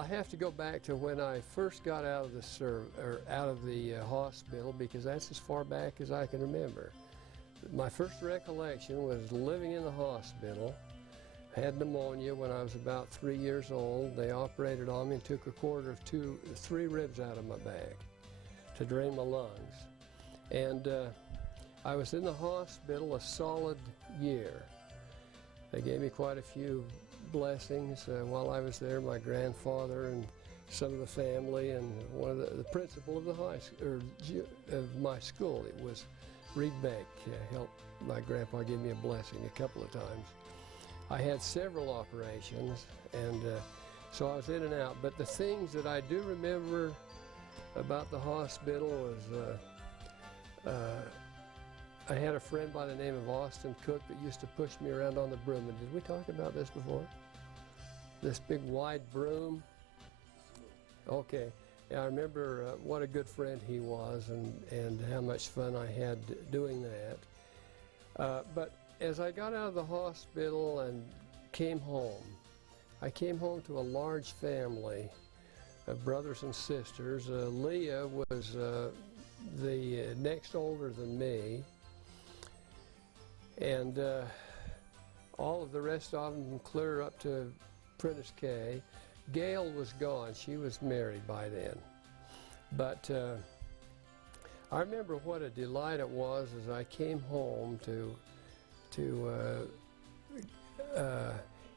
I'll have to go back to when I first got out of the hospital, because that's as far back as I can remember. My first recollection was living in the hospital. I had pneumonia when I was about 3 years old. They operated on me and took a quarter of 3 ribs out of my back to drain my lungs. And I was in the hospital a solid year. They gave me quite a few blessings while I was there. My grandfather and some of the family, and one of the principal of the of my school, it was Reed Beck, helped my grandpa give me a blessing a couple of times. I had several operations, and so I was in and out. But the things that I do remember about the hospital was I had a friend by the name of Austin Cook that used to push me around on the broom. And did we talk about this before? This big wide broom? Okay. Yeah, I remember what a good friend he was, and how much fun I had doing that. But as I got out of the hospital and came home, I came home to a large family of brothers and sisters. Leah was the next older than me, and all of the rest of them clear up to Prentice K. Gail was gone. She was married by then. But I remember what a delight it was as I came home to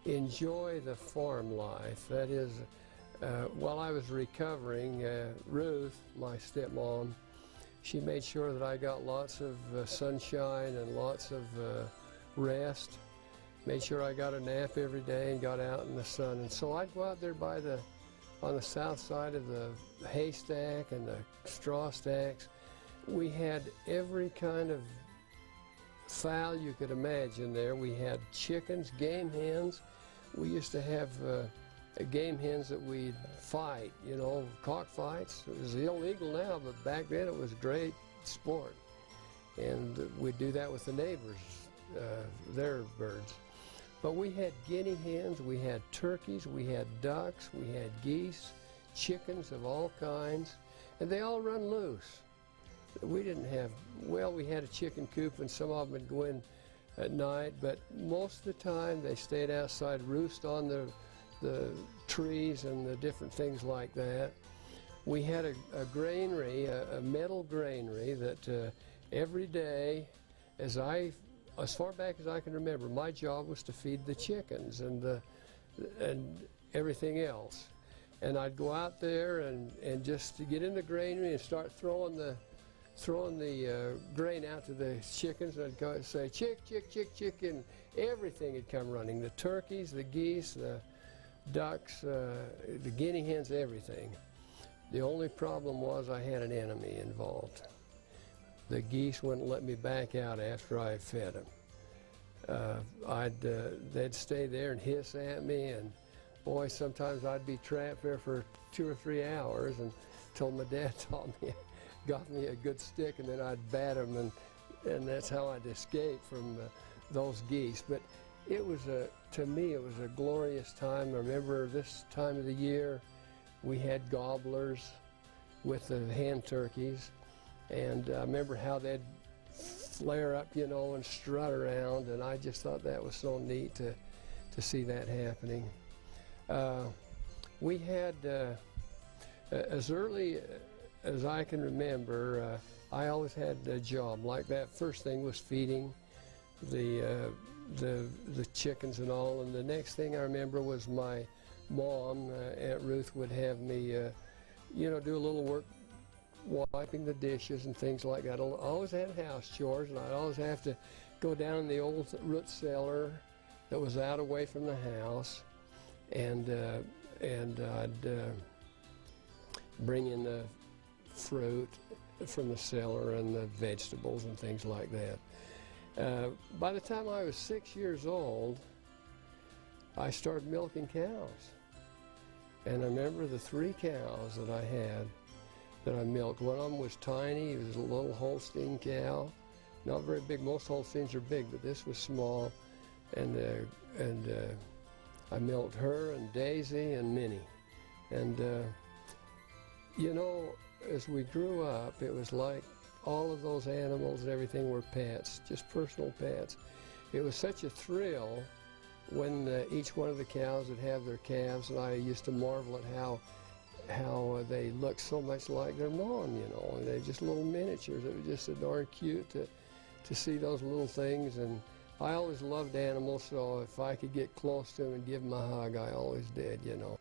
enjoy the farm life. That is, while I was recovering, Ruth, my stepmom, she made sure that I got lots of sunshine and lots of rest. Made sure I got a nap every day and got out in the sun. And so I'd go out there on the south side of the haystack and the straw stacks. We had every kind of fowl you could imagine there. We had chickens, game hens. We used to have game hens that we'd fight, you know, cockfights. It was illegal now, but back then it was great sport. And we'd do that with the neighbors, their birds. But we had guinea hens, we had turkeys, we had ducks, we had geese, chickens of all kinds, and they all run loose. We didn't have, well, we had a chicken coop, and some of them would go in at night, but most of the time they stayed outside, roost on the trees and the different things like that. We had a granary, a metal granary that every day, as far back as I can remember, my job was to feed the chickens and everything else. And I'd go out there and just to get in the granary and start throwing the grain out to the chickens, and I'd go and say, chick, chick, chick, chick, and everything had come running. The turkeys, the geese, the ducks, the guinea hens, everything. The only problem was I had an enemy involved. The geese wouldn't let me back out after I fed them. They'd stay there and hiss at me, and boy, sometimes I'd be trapped there for 2 or 3 hours until my dad got me a good stick, and then I'd bat them, and that's how I'd escape from those geese. But it was to me, it was a glorious time. I remember this time of the year, we had gobblers with the hen turkeys. And I remember how they'd flare up, you know, and strut around, and I just thought that was so neat to see that happening. We had, as early as I can remember, I always had a job like that. First thing was feeding the chickens and all, and the next thing I remember was my mom, Aunt Ruth, would have me, you know, do a little work wiping the dishes and things like that. I always had house chores, and I'd always have to go down in the old root cellar that was out away from the house, and I'd bring in the fruit from the cellar and the vegetables and things like that. By the time I was 6 years old, I started milking cows. And I remember the 3 cows that I had that I milked. One of them was tiny. It was a little Holstein cow, not very big. Most Holsteins are big, but this was small. And I milked her and Daisy and Minnie. And you know, as we grew up, it was like all of those animals and everything were pets, just personal pets. It was such a thrill when each one of the cows would have their calves, and I used to marvel at how they looked so much like their mom, you know. And they're just little miniatures. It was just so darn cute to see those little things. And I always loved animals, so if I could get close to them and give them a hug, I always did, you know.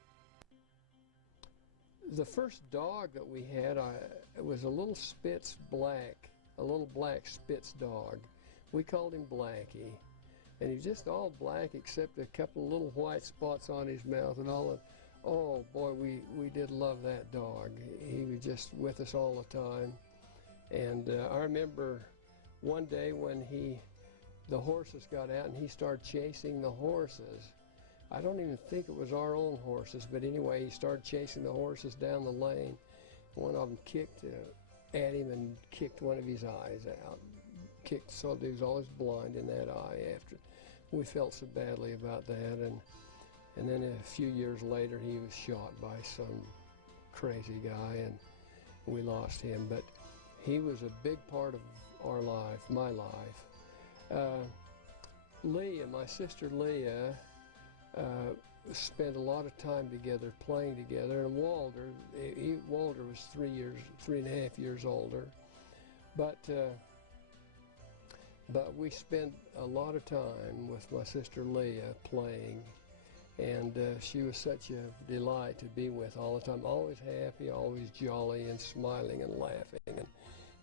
The first dog that we had, it was a little Spitz black, a little black Spitz dog. We called him Blackie. And he was just all black except a couple of little white spots on his mouth and all of. Oh boy, we did love that dog. He was just with us all the time. And I remember one day when the horses got out and he started chasing the horses. I don't even think it was our own horses, but anyway, he started chasing the horses down the lane. One of them kicked at him and kicked one of his eyes out. Kicked so that he was always blind in that eye after. We felt so badly about that, and then a few years later he was shot by some crazy guy and we lost him. But he was a big part of our life, my life. Leah, my sister Leah, spent a lot of time together, playing together, and Walter was 3.5 years older, but we spent a lot of time with my sister Leah playing, and she was such a delight to be with all the time, always happy, always jolly and smiling and laughing,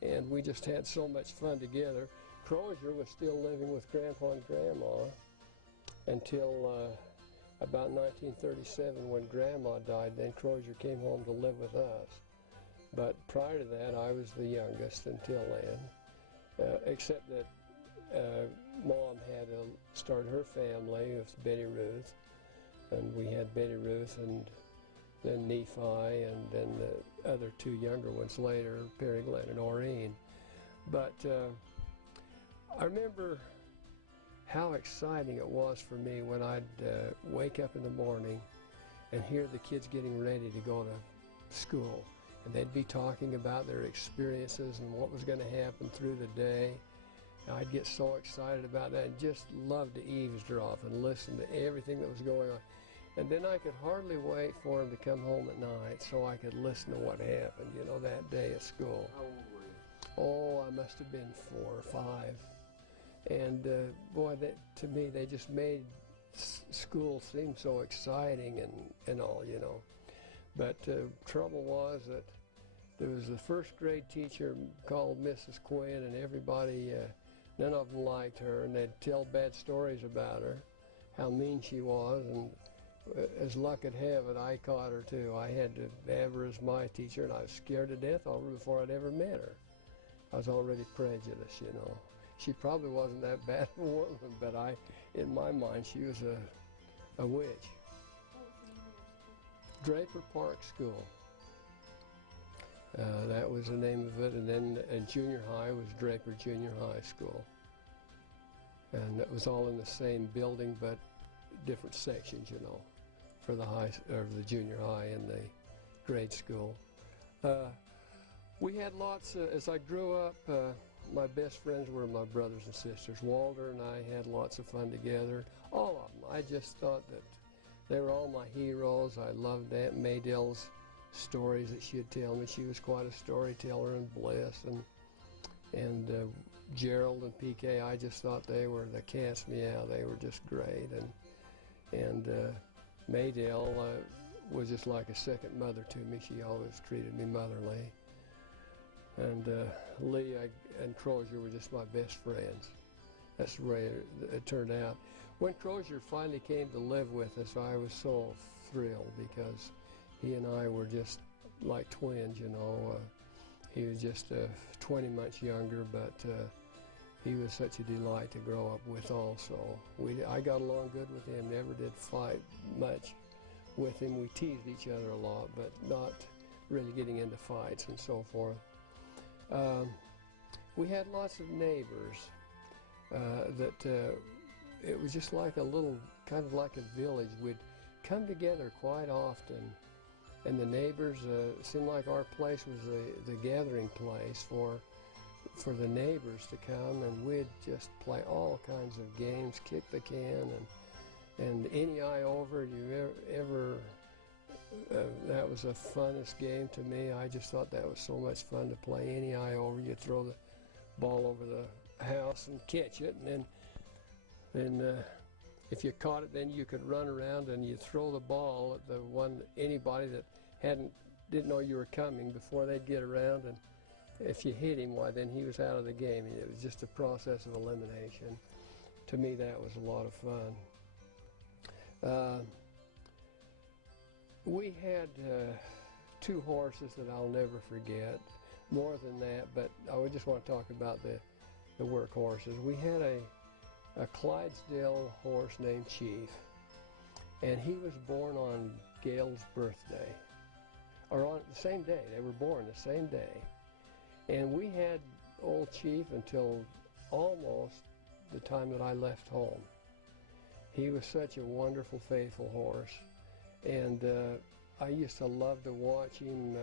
and we just had so much fun together. Crozier was still living with Grandpa and Grandma until about 1937 when Grandma died. Then Crozier came home to live with us. But prior to that, I was the youngest until then, except that Mom had started her family with Betty Ruth, and we had Betty Ruth and then Nephi, and then the other two younger ones later, Perry Glenn and Oreen. But I remember how exciting it was for me when I'd wake up in the morning and hear the kids getting ready to go to school. And they'd be talking about their experiences and what was going to happen through the day. And I'd get so excited about that and just love to eavesdrop and listen to everything that was going on. And then I could hardly wait for them to come home at night so I could listen to what happened, you know, that day at school. How old were you? Oh, I must have been 4 or 5. And boy, to me, they just made school seem so exciting and all, you know. But trouble was that there was the first grade teacher called Mrs. Quinn, and everybody, none of them liked her, and they'd tell bad stories about her, how mean she was, and as luck would have it, I caught her too. I had to have her as my teacher, and I was scared to death of her before I'd ever met her. I was already prejudiced, you know. She probably wasn't that bad of a woman, but in my mind, she was a witch. What was the name of your school? Draper Park School. That was the name of it, and then junior high was Draper Junior High School. And it was all in the same building, but different sections, you know, for the junior high and the grade school. We had lots, as I grew up, my best friends were my brothers and sisters. Walter and I had lots of fun together, all of them. I just thought that they were all my heroes. I loved Aunt Maydell's stories that she'd tell me. She was quite a storyteller, and Bliss and Gerald and PK. I just thought they were the cat's meow. They were just great, and Maydell was just like a second mother to me. She always treated me motherly. And Lee and Crozier were just my best friends. That's the way it turned out. When Crozier finally came to live with us, I was so thrilled because he and I were just like twins, you know. He was just 20 months younger, but he was such a delight to grow up with also. I got along good with him, never did fight much with him. We teased each other a lot, but not really getting into fights and so forth. We had lots of neighbors that it was just like a little, kind of like a village. We'd come together quite often, and the neighbors, seemed like our place was the gathering place for the neighbors to come, and we'd just play all kinds of games, kick the can, and any eye over you ever. That was the funnest game to me. I just thought that was so much fun to play any eye over. You throw the ball over the house and catch it, and then if you caught it, then you could run around and you throw the ball at the anybody that didn't know you were coming before they'd get around, and if you hit him, why then he was out of the game. And it was just a process of elimination. To me, that was a lot of fun. We had 2 horses that I'll never forget. More than that, but I would just want to talk about the work horses. We had a Clydesdale horse named Chief, and he was born on Gail's birthday, or on the same day. They were born the same day. And we had old Chief until almost the time that I left home. He was such a wonderful, faithful horse, and I used to love to watch him.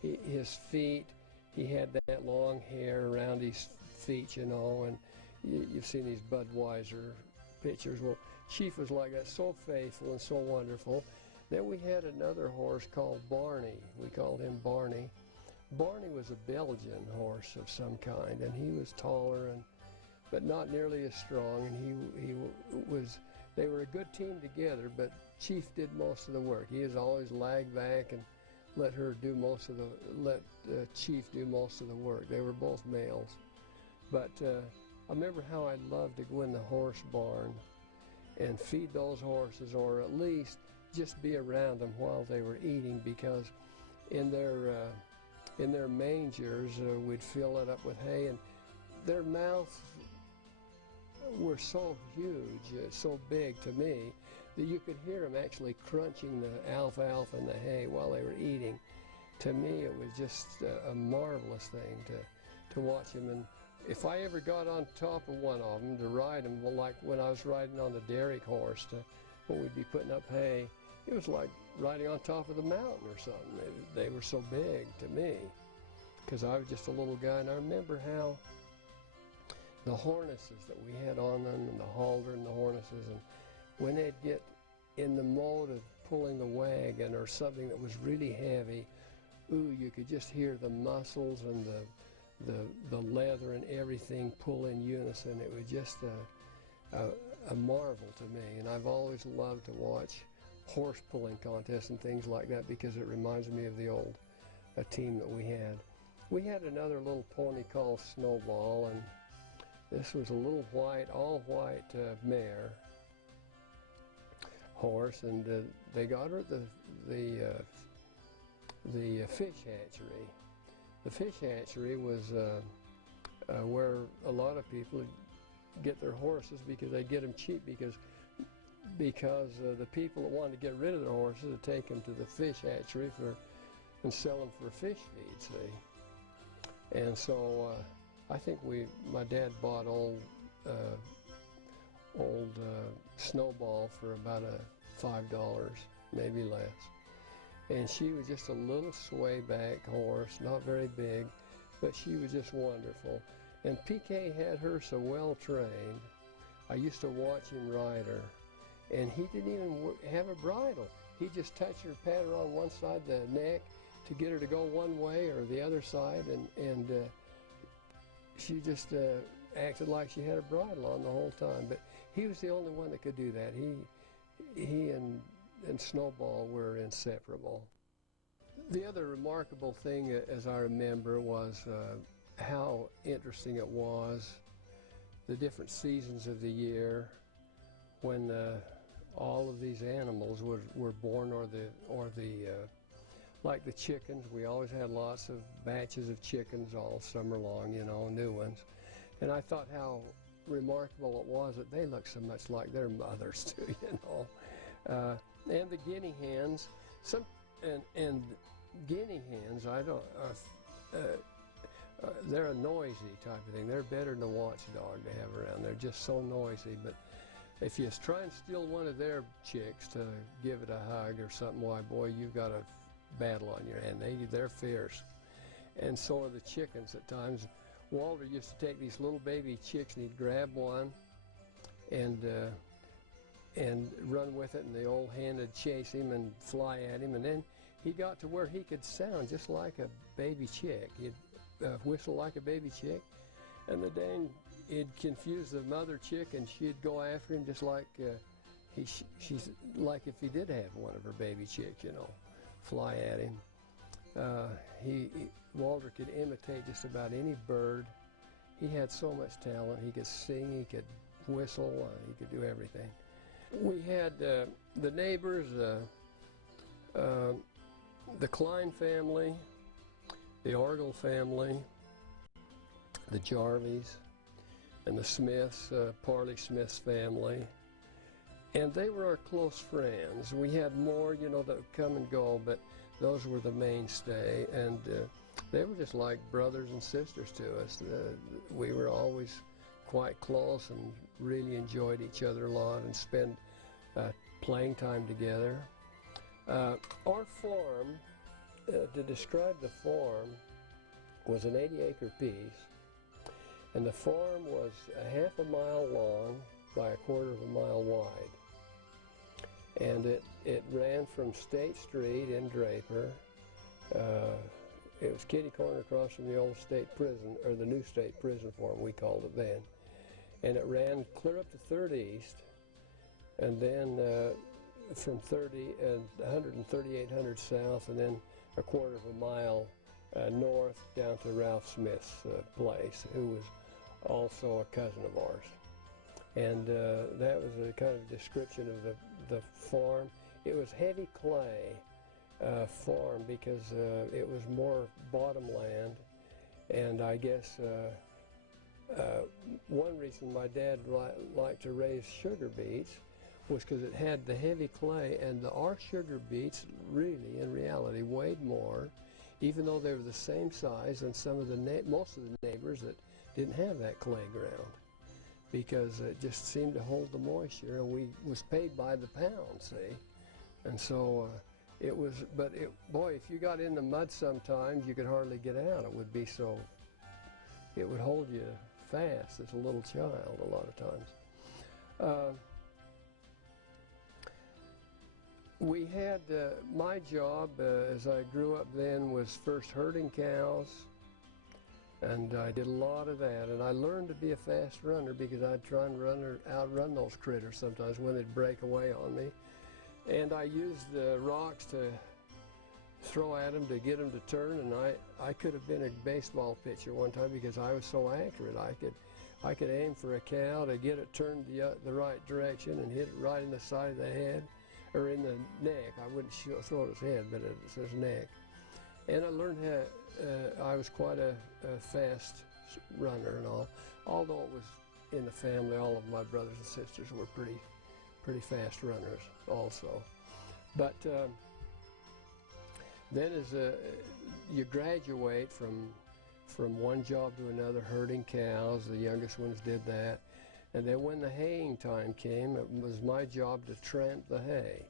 His feet, he had that long hair around his feet, you know, and you've seen these Budweiser pictures. Well, Chief was like that, so faithful and so wonderful. Then we had another horse called Barney. We called him Barney. Barney was a Belgian horse of some kind, and he was taller but not nearly as strong, and they were a good team together, but Chief did most of the work. He was always lagged back and let Chief do most of the work. They were both males. But I remember how I loved to go in the horse barn and feed those horses, or at least just be around them while they were eating, because in their mangers, we'd fill it up with hay, and their mouths were so huge, so big to me, that you could hear them actually crunching the alfalfa and the hay while they were eating. To me, it was just a marvelous thing to watch them. And if I ever got on top of one of them to ride them, well, like when I was riding on the Derrick horse, when we'd be putting up hay, it was like riding on top of the mountain or something. They were so big to me, because I was just a little guy. And I remember how the harnesses that we had on them, and the halter and the harnesses, and when they'd get in the mode of pulling the wagon or something that was really heavy, you could just hear the muscles and the leather and everything pull in unison. It was just a marvel to me, and I've always loved to watch horse pulling contests and things like that, because it reminds me of the old team that we had. We had another little pony called Snowball, and this was a little all white mare horse, and they got her at the fish hatchery. The fish hatchery was where a lot of people get their horses, because they get them cheap, because the people that wanted to get rid of their horses would take them to the fish hatchery and sell them for fish feed, see. And so I think my dad bought old Snowball for about $5, maybe less. And she was just a little swayback horse, not very big, but she was just wonderful. And PK had her so well trained. I used to watch him ride her, and he didn't even have a bridle. He just touched her, pat her on one side of the neck to get her to go one way or the other side, and she just acted like she had a bridle on the whole time. But he was the only one that could do that. He and Snowball were inseparable. The other remarkable thing, as I remember, was how interesting it was, the different seasons of the year when all of these animals were born, or like the chickens. We always had lots of batches of chickens all summer long, you know, new ones. And I thought how remarkable it was that they looked so much like their mothers too, you know. And the guinea hens, and guinea hens, they're a noisy type of thing. They're better than a watchdog to have around. They're just so noisy. But if you try and steal one of their chicks to give it a hug or something, why, boy, you've got battle on your hand. They're fierce. And so are the chickens at times. Walter used to take these little baby chicks and he'd grab one and run with it, and the old hen would chase him and fly at him, and then he got to where he could sound just like a baby chick. He'd whistle like a baby chick, and the dang, it'd confuse the mother chick, and she'd go after him just like she's like if he did have one of her baby chicks, you know, fly at him. Walter could imitate just about any bird. He had so much talent. He could sing, he could whistle, he could do everything. We had the neighbors, the Klein family, the Orgel family, the Jarvies, and the Smiths, Parley Smith's family. And they were our close friends. We had more, you know, that would come and go, but those were the mainstay. And they were just like brothers and sisters to us. We were always quite close and really enjoyed each other a lot and spent playing time together. Our farm, to describe the farm, was an 80-acre piece, and the farm was a half a mile long by a quarter of a mile wide. And it ran from State Street in Draper. It was kitty corner across from the old state prison, or the new state prison farm, we called it then. And it ran clear up to 3rd East, and then from 30 and 13800 South, and then a quarter of a mile north down to Ralph Smith's place, who was also a cousin of ours. And that was a kind of description of the farm. It was heavy clay farm because it was more bottomland, and I guess one reason my dad liked to raise sugar beets was because it had the heavy clay, and our sugar beets really, in reality, weighed more, even though they were the same size than most of the neighbors that didn't have that clay ground, because it just seemed to hold the moisture, and we was paid by the pound, see, and so it was. But boy, if you got in the mud, sometimes you could hardly get out. It would be so. It would hold you fast as a little child a lot of times. We had, my job as I grew up then was first herding cows, and I did a lot of that, and I learned to be a fast runner because I'd try and outrun those critters sometimes when they'd break away on me. And I used rocks to throw at them to get them to turn, and I could have been a baseball pitcher one time because I was so accurate. I could aim for a cow to get it turned the right direction and hit it right in the side of the head, or in the neck. I wouldn't throw it at its head, but it's its neck. And I learned how, I was quite a fast runner and all. Although it was in the family, all of my brothers and sisters were pretty fast runners also. But then as you graduate from one job to another, herding cows, the youngest ones did that. And then when the haying time came, it was my job to tramp the hay.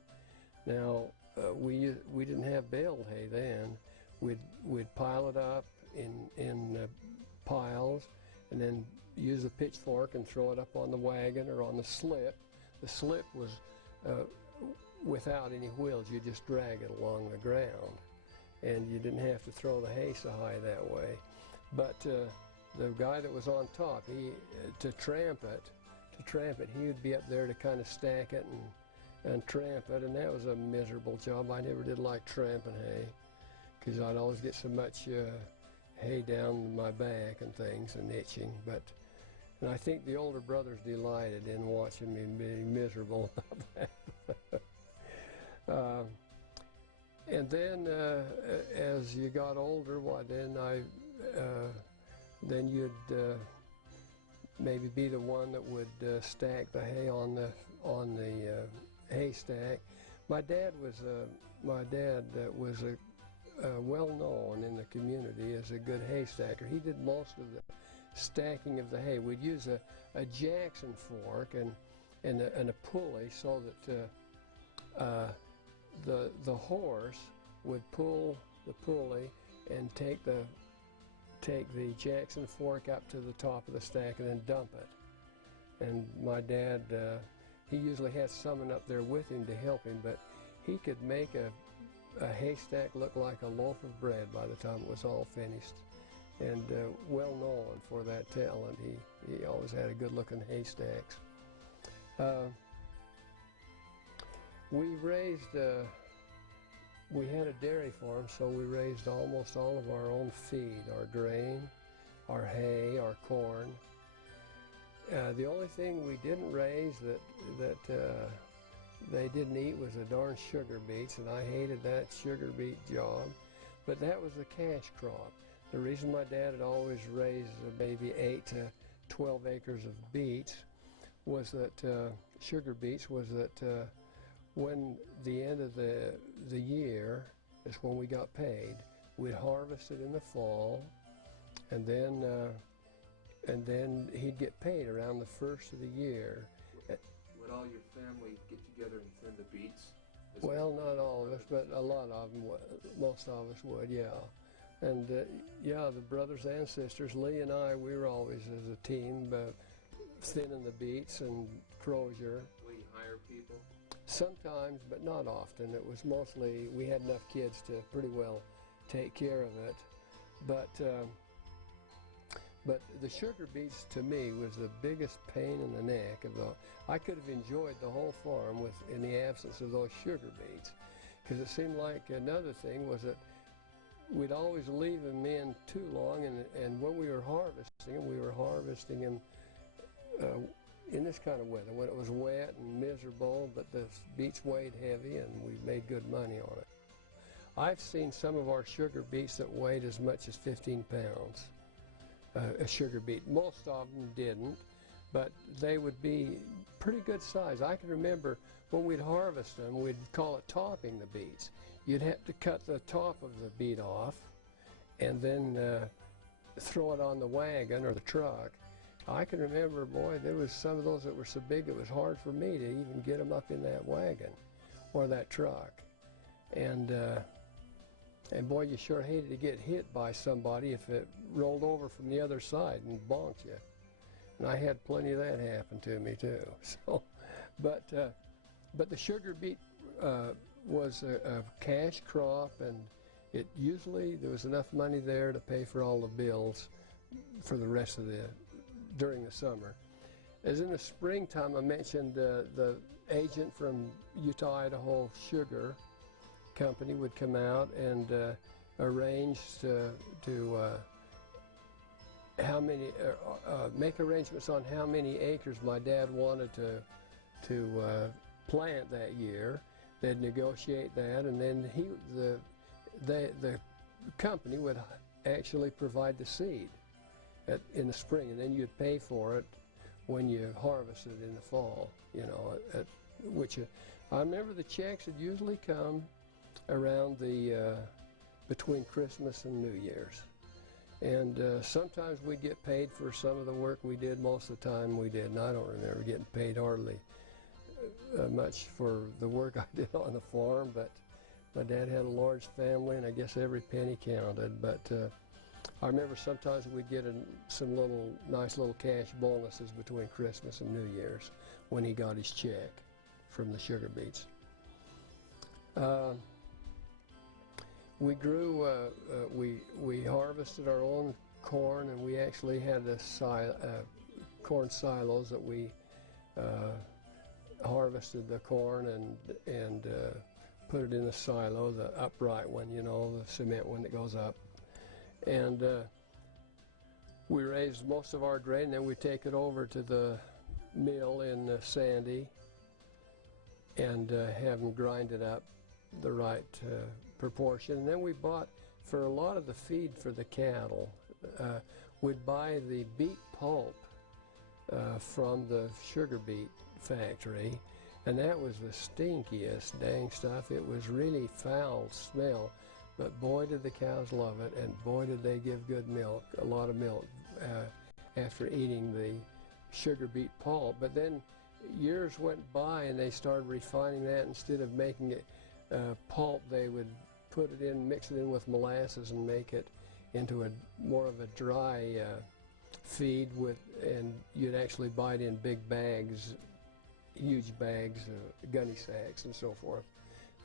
Now, we didn't have baled hay then. We'd pile it up in piles, and then use a pitchfork and throw it up on the wagon or on the slip. The slip was without any wheels. You just drag it along the ground, and you didn't have to throw the hay so high that way. But the guy that was on top, to tramp it, he would be up there to kind of stack it and tramp it, and that was a miserable job. I never did like tramping hay, because I'd always get so much hay down my back and things and itching. And I think the older brothers delighted in watching me be miserable about that. And then as you got older, then you'd maybe be the one that would stack the hay on the haystack. My dad was well known in the community as a good hay stacker. He did most of the stacking of the hay. We'd use a Jackson fork and a pulley so that the horse would pull the pulley and take the Jackson fork up to the top of the stack and then dump it. And my dad, he usually had someone up there with him to help him, but he could make a haystack look like a loaf of bread by the time it was all finished. And well known for that talent. He always had a good looking haystacks. We raised, we had a dairy farm, so we raised almost all of our own feed, our grain, our hay, our corn. The only thing we didn't raise that they didn't eat was the darn sugar beets, and I hated that sugar beet job, but that was the cash crop. The reason my dad had always raised maybe 8 to 12 acres of beets was that, sugar beets, was that when the end of the year is when we got paid. We'd harvest it in the fall, and then he'd get paid around the first of the year. Would all your family get together and thin the beets? Well, not all of us, but a lot of them, most of us would, yeah. And yeah, the brothers and sisters, Lee and I, we were always as a team, thinning the beets and crozier. Will you hire people? Sometimes, but not often. It was mostly, we had enough kids to pretty well take care of it. But the sugar beets, to me, was the biggest pain in the neck of the. I could have enjoyed the whole farm in the absence of those sugar beets, because it seemed like another thing was that we'd always leave them in too long, and when we were harvesting them in this kind of weather, when it was wet and miserable, but the beets weighed heavy, and we made good money on it. I've seen some of our sugar beets that weighed as much as 15 pounds. A sugar beet. Most of them didn't, but they would be pretty good size. I can remember when we'd harvest them, we'd call it topping the beets. You'd have to cut the top of the beet off and then throw it on the wagon or the truck. I can remember, boy, there was some of those that were so big it was hard for me to even get them up in that wagon or that truck. And boy, you sure hated to get hit by somebody if it rolled over from the other side and bonked you. And I had plenty of that happen to me too. So, but the sugar beet was a cash crop, and it usually there was enough money there to pay for all the bills for the rest of during the summer. As in the springtime, I mentioned the agent from Utah, Idaho Sugar Company would come out and arrange to make arrangements on how many acres my dad wanted to plant that year. They'd negotiate that, and then the company would actually provide the seed in the spring, and then you'd pay for it when you harvested in the fall. You know, which I remember the checks would usually come around between Christmas and New Year's. And sometimes we'd get paid for some of the work we did. Most of the time we didn't. I don't remember getting paid hardly much for the work I did on the farm, but my dad had a large family, and I guess every penny counted. But I remember sometimes we'd get some nice little cash bonuses between Christmas and New Year's when he got his check from the sugar beets. We grew, we harvested our own corn, and we actually had corn silos that we harvested the corn and put it in a silo, the upright one, you know, the cement one that goes up. And we raised most of our grain, and then we take it over to the mill in Sandy and have them grind it up the right proportion. And then we bought, for a lot of the feed for the cattle, we'd buy the beet pulp from the sugar beet factory, and that was the stinkiest dang stuff. It was really foul smell, but boy did the cows love it, and boy did they give good milk, a lot of milk after eating the sugar beet pulp. But then years went by and they started refining that. Instead of making it pulp, they would put it in, mix it in with molasses, and make it into a more of a dry feed and you'd actually buy it in big bags, huge bags, gunny sacks and so forth,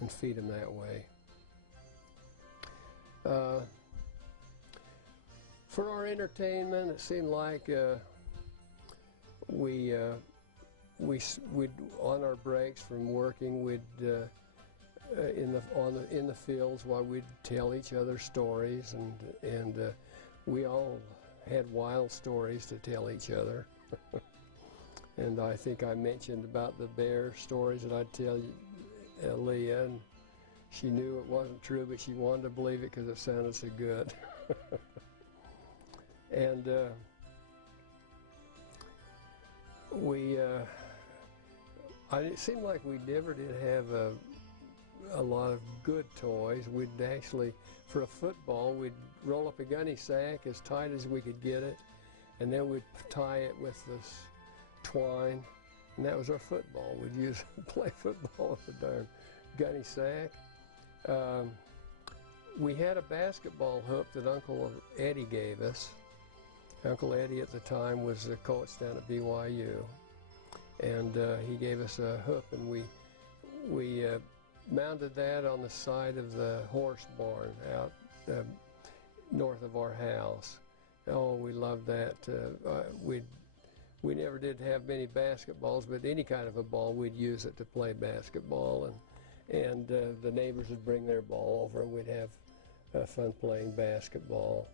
and feed them that way. For our entertainment, it seemed like we'd on our breaks from working, we'd in the fields while we'd tell each other stories, and we all had wild stories to tell each other. And I think I mentioned about the bear stories that I'd tell Leah, and she knew it wasn't true, but she wanted to believe it because it sounded so good. And it seemed like we never did have a lot of good toys. We'd actually, for a football, we'd roll up a gunny sack as tight as we could get it, and then we'd tie it with this twine, and that was our football. We'd use play football with the darn gunny sack. We had a basketball hook that Uncle Eddie gave us. Uncle Eddie at the time was the coach down at BYU, and he gave us a hook, and we mounted that on the side of the horse barn out north of our house. Oh, we loved that. We never did have many basketballs, but any kind of a ball, we'd use it to play basketball, and the neighbors would bring their ball over, and we'd have fun playing basketball.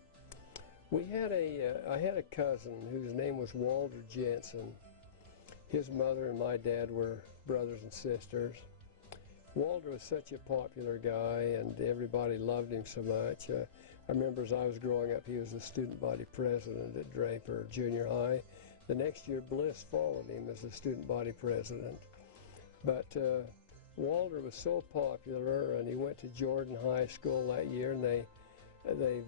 I had a cousin whose name was Walter Jensen. His mother and my dad were brothers and sisters. Walter was such a popular guy, and everybody loved him so much. I remember as I was growing up, he was the student body president at Draper Junior High. The next year, Bliss followed him as the student body president. But Walter was so popular, and he went to Jordan High School that year, and they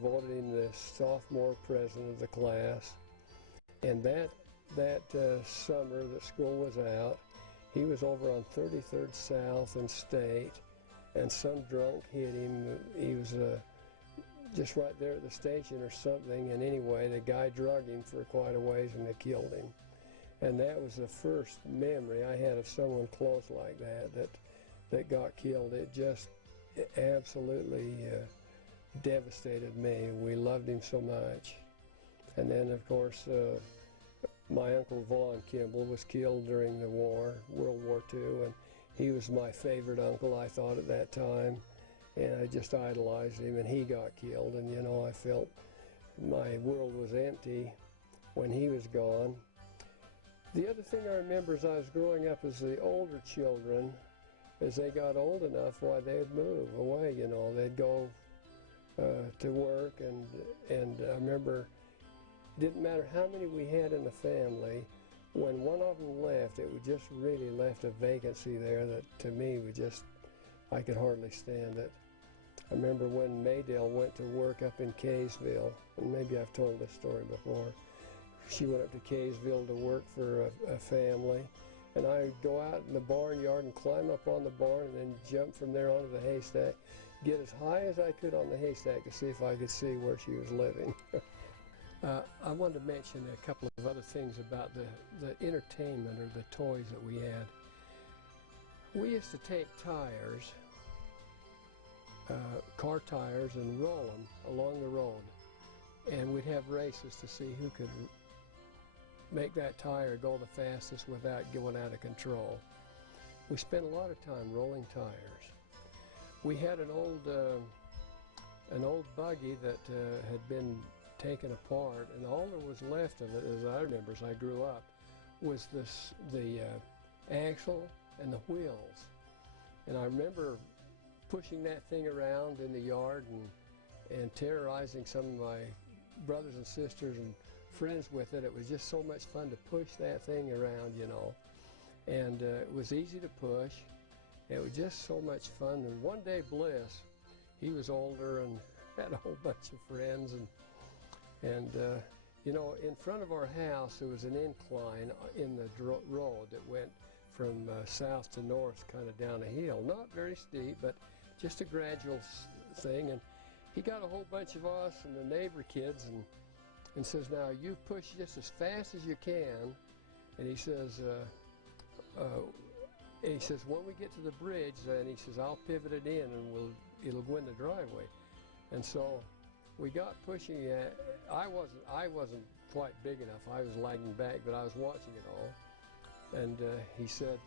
voted him the sophomore president of the class. And that summer that school was out, he was over on 33rd South and State, and some drunk hit him. He was just right there at the station or something, and anyway, the guy drugged him for quite a ways, and they killed him. And that was the first memory I had of someone close like that got killed. It just absolutely devastated me. We loved him so much. And then, of course, my Uncle Vaughn Kimball was killed during the war, World War II, and he was my favorite uncle, I thought, at that time. And I just idolized him, and he got killed, and you know, I felt my world was empty when he was gone. The other thing I remember as I was growing up is the older children, as they got old enough, why they'd move away, you know, they'd go to work, and I remember it didn't matter how many we had in the family, when one of them left, it would just really left a vacancy there that to me would just, I could hardly stand it. I remember when Maydale went to work up in Kaysville, and maybe I've told this story before. She went up to Kaysville to work for a family, and I'd go out in the barnyard and climb up on the barn and then jump from there onto the haystack, get as high as I could on the haystack to see if I could see where she was living. I wanted to mention a couple of other things about the entertainment or the toys that we had. We used to take tires, car tires, and roll them along the road, and we'd have races to see who could make that tire go the fastest without going out of control. We spent a lot of time rolling tires. We had an old buggy that had been taken apart, and all there was left of it, as I remember as I grew up, was the axle and the wheels. And I remember pushing that thing around in the yard and terrorizing some of my brothers and sisters and friends with it. It was just so much fun to push that thing around, you know. And it was easy to push. It was just so much fun. And one day Bliss, he was older and had a whole bunch of friends, and you know, in front of our house there was an incline in the road that went from south to north, kind of down a hill. Not very steep, but just a gradual thing, and he got a whole bunch of us and the neighbor kids, and says, now you push just as fast as you can, and he says, when we get to the bridge, then he says, I'll pivot it in and it'll go in the driveway. And so we got pushing it. I wasn't quite big enough. I was lagging back, but I was watching it all. And he said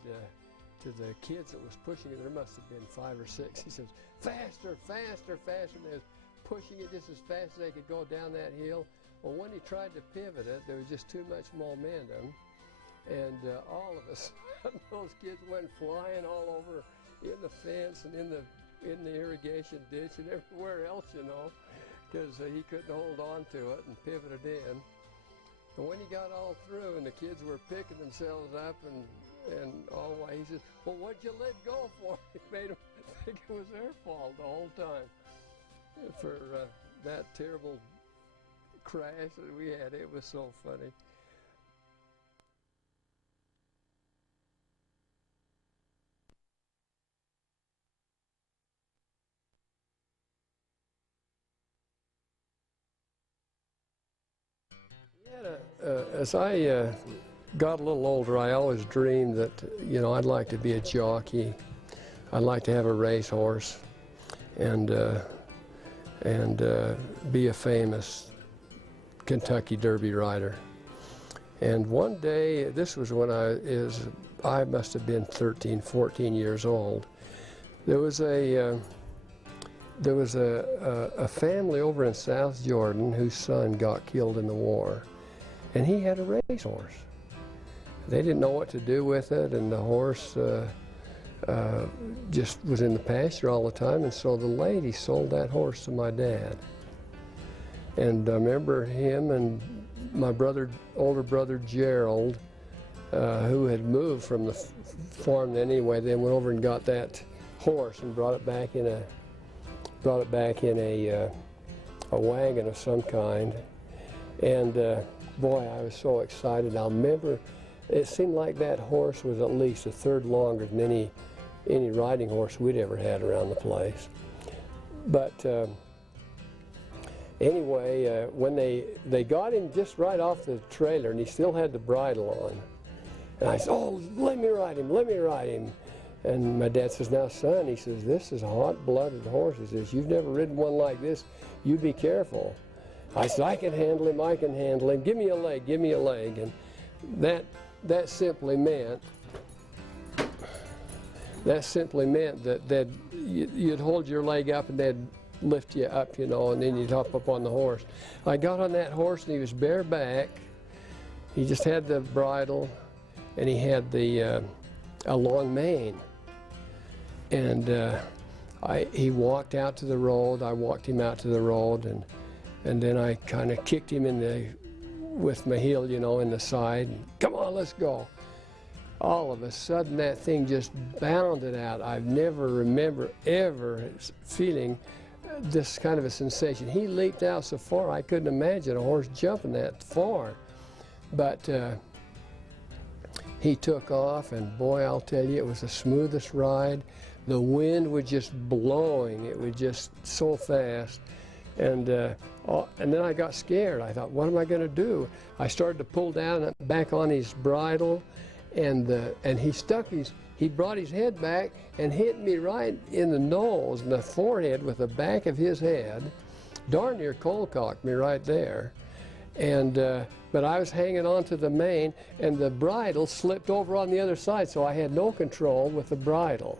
to the kids that was pushing it, there must have been 5 or 6. He says, faster, faster, faster. And they was pushing it just as fast as they could go down that hill. Well, when he tried to pivot it, there was just too much momentum. And all of us, those kids went flying all over in the fence and in the irrigation ditch and everywhere else, you know, because he couldn't hold on to it and pivot it in. And when he got all through and the kids were picking themselves up and all the way, he says, well, what'd you let go for? It made them think it was their fault the whole time for that terrible crash that we had. It was so funny. As I got a little older, I always dreamed that, you know, I'd like to be a jockey. I'd like to have a racehorse and be a famous Kentucky Derby rider. And one day, this was when I must have been 13, 14 years old. There was a family over in South Jordan whose son got killed in the war, and he had a racehorse. They didn't know what to do with it, and the horse just was in the pasture all the time, and so the lady sold that horse to my dad. And I remember him and my older brother Gerald, who had moved from the farm then anyway, then went over and got that horse and brought it back in a wagon of some kind. And boy, I was so excited. I remember it seemed like that horse was at least a third longer than any riding horse we'd ever had around the place. But anyway, when they got him just right off the trailer, and he still had the bridle on. And I said, oh, let me ride him, let me ride him. And my dad says, now son, he says, this is a hot-blooded horse. He says, you've never ridden one like this. You be careful. I said, I can handle him, I can handle him. Give me a leg, give me a leg. And that simply meant that you'd hold your leg up and they'd lift you up, you know, and then you'd hop up on the horse. I got on that horse and he was bareback. He just had the bridle and he had a long mane. And he walked out to the road. I walked him out to the road, and then I kind of kicked him with my heel, you know, in the side. Come on, let's go. All of a sudden, that thing just bounded out. I've never remember ever feeling this kind of a sensation. He leaped out so far, I couldn't imagine a horse jumping that far. But he took off, and boy, I'll tell you, it was the smoothest ride. The wind was just blowing. It was just so fast. And then I got scared. I thought, what am I going to do? I started to pull down back on his bridle, and he brought his head back and hit me right in the nose and the forehead with the back of his head. Darn near cold-cocked me right there. And but I was hanging on to the mane, and the bridle slipped over on the other side, so I had no control with the bridle.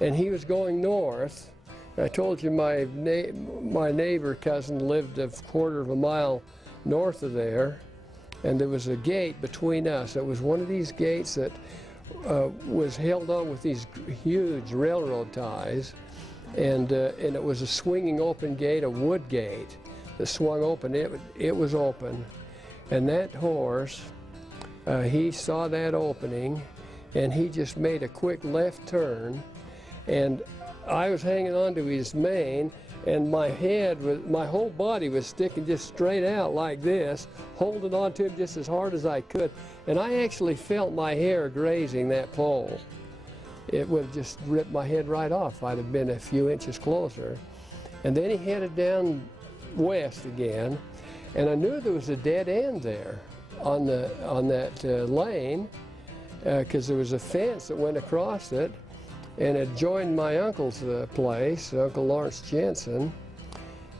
And he was going north. I told you my neighbor cousin lived a quarter of a mile north of there, and there was a gate between us. It was one of these gates that was held on with these huge railroad ties, and it was a swinging open gate, a wood gate that swung open. It was open, and that horse, he saw that opening, and he just made a quick left turn, and I was hanging on to his mane, and my whole body was sticking just straight out like this, holding on to him just as hard as I could. And I actually felt my hair grazing that pole. It would have just ripped my head right off if I'd have been a few inches closer. And then he headed down west again, and I knew there was a dead end there on that lane, because there was a fence that went across it, and it joined my uncle's place, Uncle Lawrence Jensen.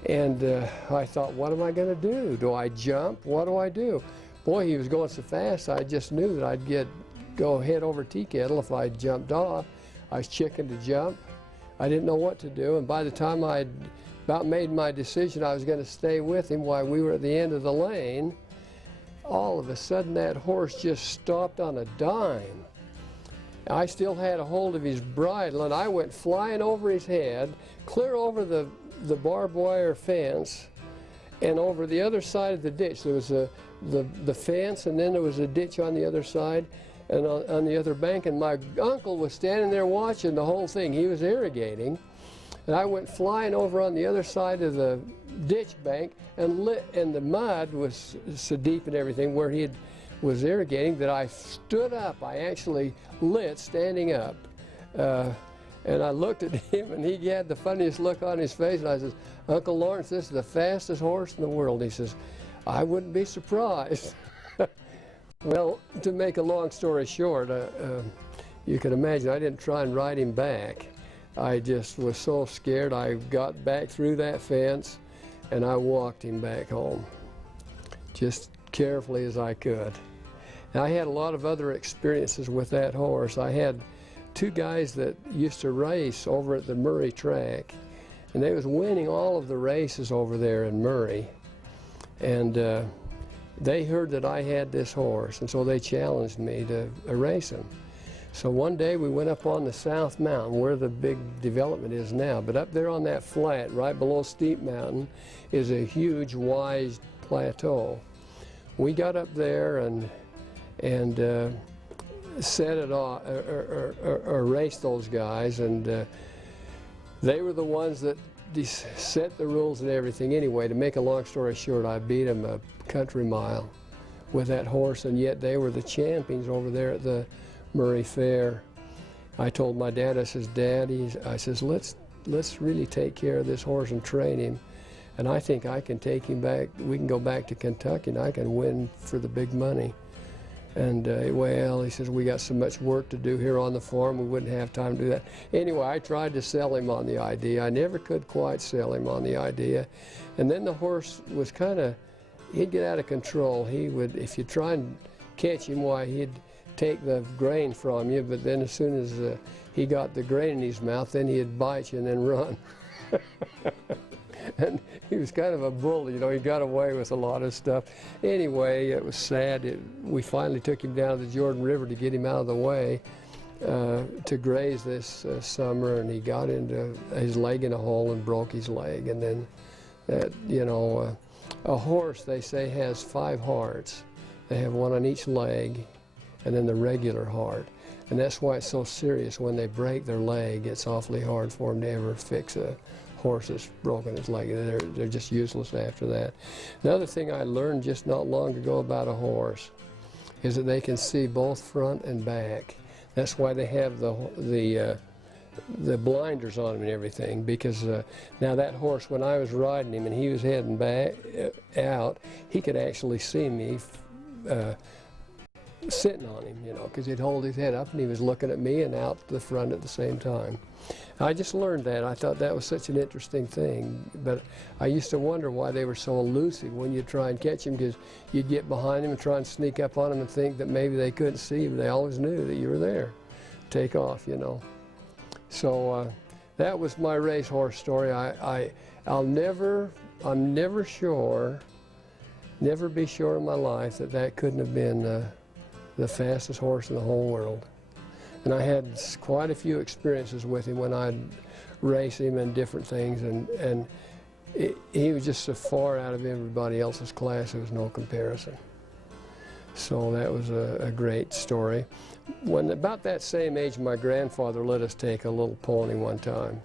And I thought, what am I going to do? Do I jump? What do I do? Boy, he was going so fast, I just knew that I'd go head over tea kettle if I jumped off. I was chicken to jump. I didn't know what to do, and by the time I'd about made my decision I was going to stay with him while we were at the end of the lane, all of a sudden that horse just stopped on a dime. I still had a hold of his bridle, and I went flying over his head, clear over the barbed wire fence, and over the other side of the ditch. There was the fence, and then there was a ditch on the other side and on the other bank, and my uncle was standing there watching the whole thing. He was irrigating, and I went flying over on the other side of the ditch bank, and the mud was so deep and everything where he was irrigating that I stood up. I actually lit standing up. And I looked at him, and he had the funniest look on his face, and I says, Uncle Lawrence, this is the fastest horse in the world. He says, I wouldn't be surprised. Well, to make a long story short, you can imagine I didn't try and ride him back. I just was so scared. I got back through that fence, and I walked him back home, just carefully as I could. And I had a lot of other experiences with that horse. I had two guys that used to race over at the Murray track, and they was winning all of the races over there in Murray. And they heard that I had this horse, and so they challenged me to race him. So one day we went up on the South Mountain where the big development is now, but up there on that flat right below Steep Mountain is a huge wide plateau. We got up there and set it off, or raced those guys, and they were the ones that set the rules and everything. Anyway, to make a long story short, I beat them a country mile with that horse, and yet they were the champions over there at the Murray Fair. I told my dad, I says, Dad, I says, let's really take care of this horse and train him, and I think I can take him back. We can go back to Kentucky, and I can win for the big money. And well, he says, we got so much work to do here on the farm, we wouldn't have time to do that. Anyway, I tried to sell him on the idea. I never could quite sell him on the idea. And then the horse was he'd get out of control. He would, if you try and catch him, why, he'd take the grain from you, but then as soon as he got the grain in his mouth, then he'd bite you and then run. And he was kind of a bully, you know, he got away with a lot of stuff. Anyway, it was sad. We finally took him down to the Jordan River to get him out of the way to graze this summer, and he got into his leg in a hole and broke his leg. And then, you know, a horse, they say, has 5 hearts. They have one on each leg, and then the regular heart. And that's why it's so serious. When they break their leg, it's awfully hard for them to ever fix a horse that's broken his leg. They're just useless after that. Another thing I learned just not long ago about a horse is that they can see both front and back. That's why they have the blinders on him and everything, because now that horse, when I was riding him and he was heading back out, he could actually see me sitting on him, you know, because he'd hold his head up and he was looking at me and out the front at the same time. I just learned that. I thought that was such an interesting thing, but I used to wonder why they were so elusive when you try and catch them, because you'd get behind them and try and sneak up on them and think that maybe they couldn't see you, but they always knew that you were there. Take off, you know. So that was my racehorse story. I'm never be sure in my life that couldn't have been the fastest horse in the whole world. And I had quite a few experiences with him when I'd race him and different things, and he was just so far out of everybody else's class, there was no comparison. So that was a great story. When about that same age, my grandfather let us take a little pony one time.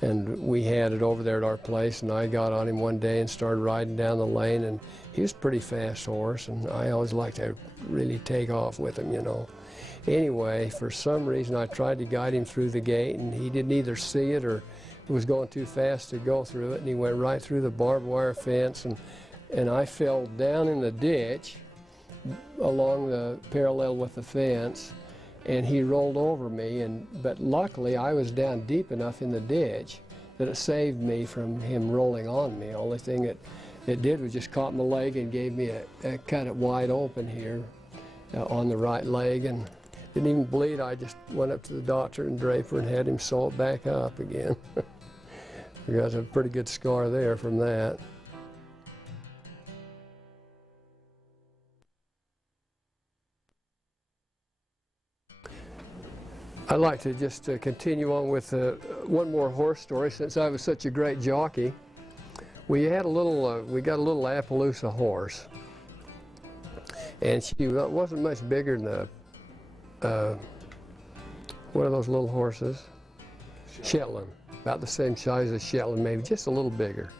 And we had it over there at our place, and I got on him one day and started riding down the lane, and he was a pretty fast horse, and I always liked to really take off with him, you know. Anyway, for some reason I tried to guide him through the gate, and he didn't either see it or was going too fast to go through it, and he went right through the barbed wire fence, and I fell down in the ditch along the parallel with the fence, and he rolled over me, but luckily I was down deep enough in the ditch that it saved me from him rolling on me. The only thing it did was just caught my leg and gave me cut it wide open here on the right leg, and didn't even bleed. I just went up to the doctor and Draper and had him sew it back up again. We got a pretty good scar there from that. I'd like to just continue on with one more horse story, since I was such a great jockey. We got a little Appaloosa horse, and she wasn't much bigger than one of those little horses, Shetland, about the same size as Shetland, maybe just a little bigger.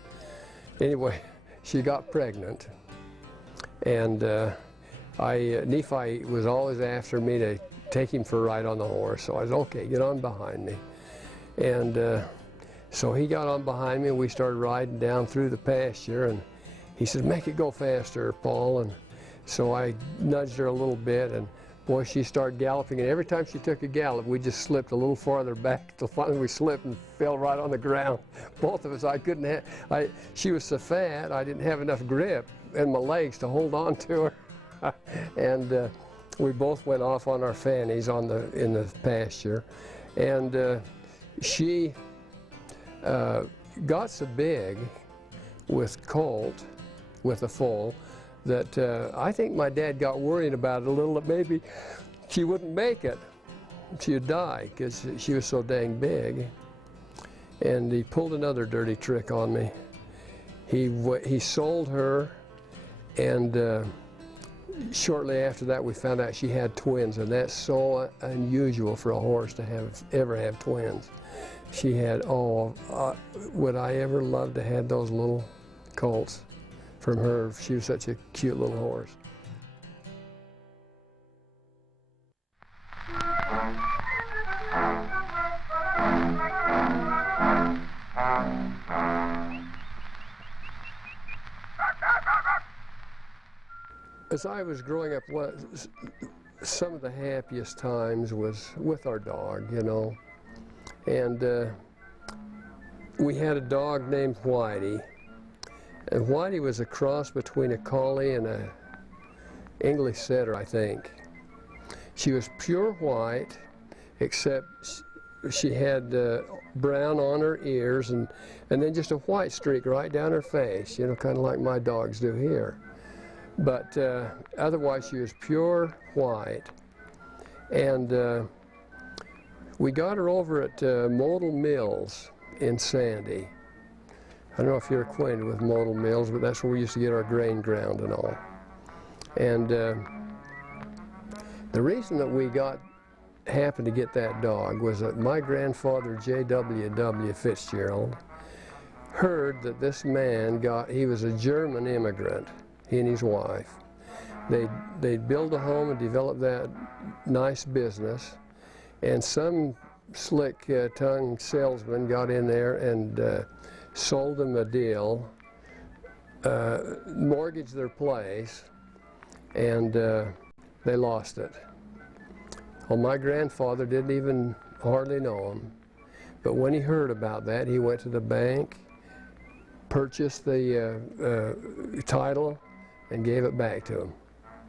Anyway, she got pregnant, and Nephi was always after me to take him for a ride on the horse, so I was, okay, get on behind me. And so he got on behind me, and we started riding down through the pasture, and he said, make it go faster, Paul. And so I nudged her a little bit, and boy, she started galloping, and every time she took a gallop, we just slipped a little farther back till finally we slipped and fell right on the ground. Both of us, I couldn't have, she was so fat, I didn't have enough grip in my legs to hold on to her. And we both went off on our fannies in the pasture, and she got so big with colt, with the foal, that I think my dad got worried about it a little, that maybe she wouldn't make it. She would die because she was so dang big. And he pulled another dirty trick on me. He sold her, and shortly after that we found out she had twins, and that's so unusual for a horse to ever have twins. She had, would I ever love to have those little colts from her. She was such a cute little horse. As I was growing up, some of the happiest times was with our dog, you know. And we had a dog named Whitey. And Whitey was a cross between a collie and an English setter, I think. She was pure white, except she had brown on her ears, and then just a white streak right down her face, you know, kind of like my dogs do here. But otherwise, she was pure white. And we got her over at Modal Mills in Sandy. I don't know if you're acquainted with Modal Mills, but that's where we used to get our grain ground and all. And the reason that we happened to get that dog was that my grandfather, J.W. Fitzgerald, heard that this man he was a German immigrant, he and his wife. They'd build a home and develop that nice business, and some slick-tongued salesman got in there and sold them a deal, mortgaged their place, and they lost it. Well, my grandfather didn't even hardly know him, but when he heard about that, he went to the bank, purchased the title, and gave it back to him,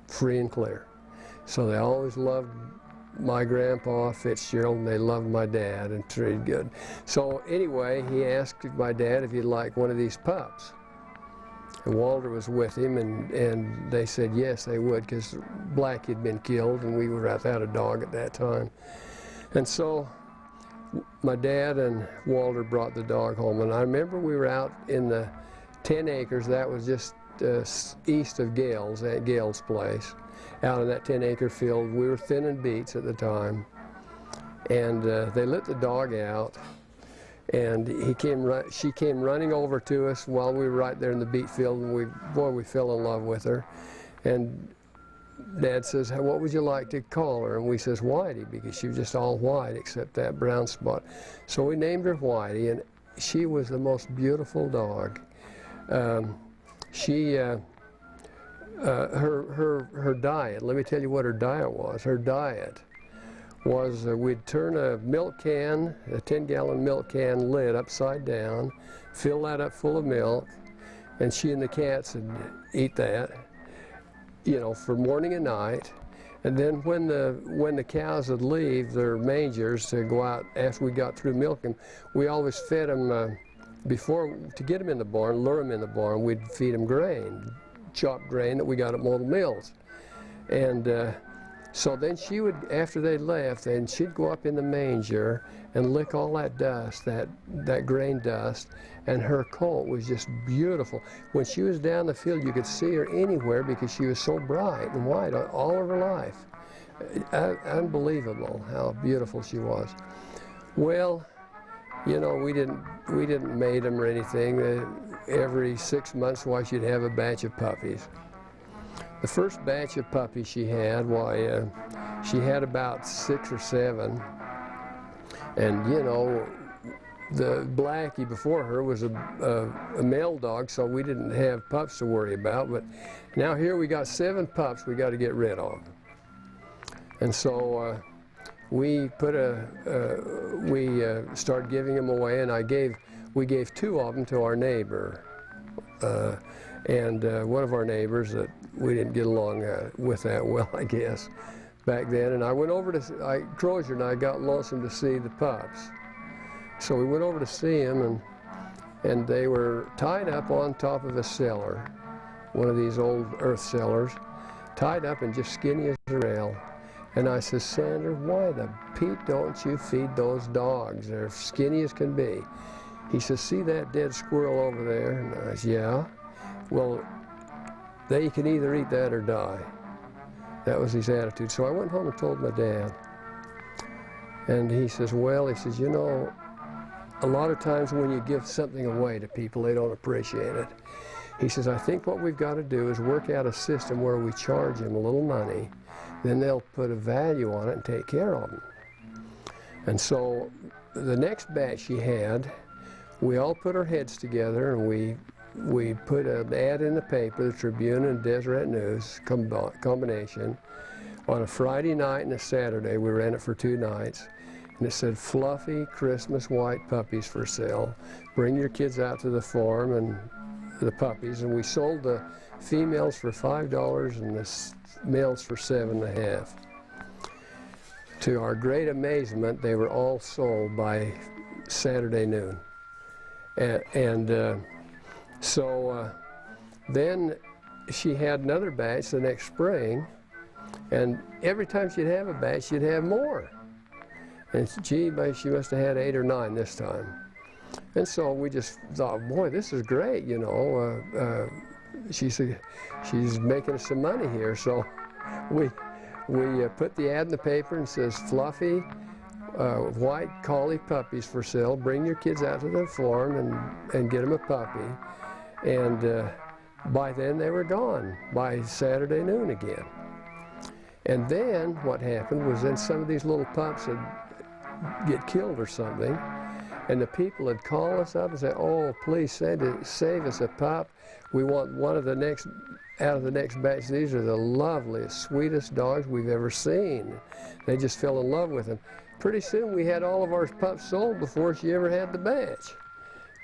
free and clear. So they always loved my grandpa, Fitzgerald, and they loved my dad and treated good. So anyway, he asked my dad if he'd like one of these pups. And Walter was with him, and they said yes, they would, because Black had been killed, and we were without a dog at that time. And so my dad and Walter brought the dog home, and I remember we were out in the 10 acres, that was just east of Gale's, at Gale's place. Out in that 10-acre field. We were thinning beets at the time, and they let the dog out, and she came running over to us while we were right there in the beet field, and we fell in love with her. And Dad says, hey, what would you like to call her? And we says, Whitey, because she was just all white except that brown spot. So we named her Whitey, and she was the most beautiful dog. Her diet, let me tell you what her diet was. Her diet was we'd turn a milk can, a 10-gallon milk can lid upside down, fill that up full of milk, and she and the cats would eat that, you know, for morning and night. And then when the cows would leave their mangers to go out after we got through milking, we always fed them before, to get them in the barn, lure them in the barn, we'd feed them grain, chopped grain that we got at Model Mills. And so then she would, after they left, then she'd go up in the manger and lick all that dust, that grain dust, and her coat was just beautiful. When she was down the field, you could see her anywhere because she was so bright and white all of her life. Unbelievable how beautiful she was. Well, you know, we didn't mate them or anything. Every 6 months, why, she'd have a batch of puppies. The first batch of puppies she had, why, she had about 6 or 7. And, you know, the Blackie before her was a male dog, so we didn't have pups to worry about. But now here we got 7 pups we got to get rid of. And so we started giving them away, and we gave 2 of them to our neighbor. And one of our neighbors that we didn't get along with that well, I guess, back then. And I went over to, Crozier and I got lonesome to see the pups. So we went over to see them, and they were tied up on top of a cellar, one of these old earth cellars, tied up and just skinny as a rail. And I said, Sandra, why the Pete don't you feed those dogs? They're skinny as can be. He says, see that dead squirrel over there? And I said, yeah. Well, they can either eat that or die. That was his attitude. So I went home and told my dad. And he says, well, he says, you know, a lot of times when you give something away to people, they don't appreciate it. He says, I think what we've got to do is work out a system where we charge them a little money, then they'll put a value on it and take care of them. And so the next batch he had, we all put our heads together, and we put an ad in the paper, the Tribune and Deseret News combination. On a Friday night and a Saturday, we ran it for 2 nights. And it said, fluffy Christmas white puppies for sale. Bring your kids out to the farm and the puppies. And we sold the females for $5 and the males for $7.50. To our great amazement, they were all sold by Saturday noon. So then she had another batch the next spring, and every time she'd have a batch, she'd have more. And gee, she must have had 8 or 9 this time. And so we just thought, boy, this is great, you know. She's making us some money here. So we put the ad in the paper and says, fluffy white collie puppies for sale. Bring your kids out to the farm and get them a puppy. And by then they were gone, by Saturday noon again. And then what happened was then some of these little pups would get killed or something, and the people would call us up and say, oh, please save us a pup. We want one of the next, out of the next batch. These are the loveliest, sweetest dogs we've ever seen. They just fell in love with them. Pretty soon we had all of our pups sold before she ever had the batch,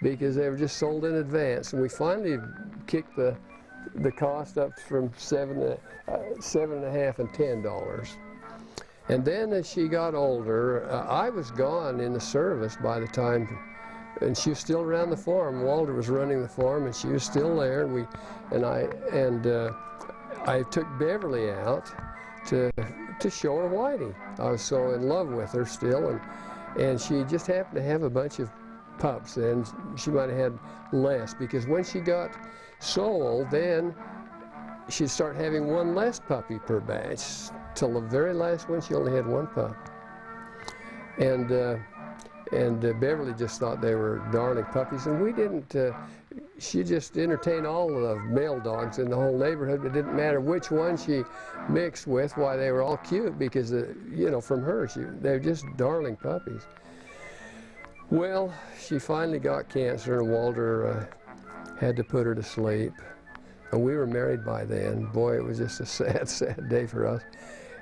because they were just sold in advance. And we finally kicked the cost up from $7.50 and $10. And then as she got older, I was gone in the service by the time, and she was still around the farm. Walter was running the farm, and she was still there. And I took Beverly out to show her Whitey. I was so in love with her still, and she just happened to have a bunch of pups, and she might have had less, because when she got sold, then she'd start having 1 less puppy per batch. Till the very last one, she only had 1 pup. And Beverly just thought they were darling puppies, and we didn't. She just entertained all the male dogs in the whole neighborhood. It didn't matter which one she mixed with. Why, they were all cute, because you know, from her, they were just darling puppies. Well, she finally got cancer, and Walter had to put her to sleep. And we were married by then. Boy, it was just a sad, sad day for us.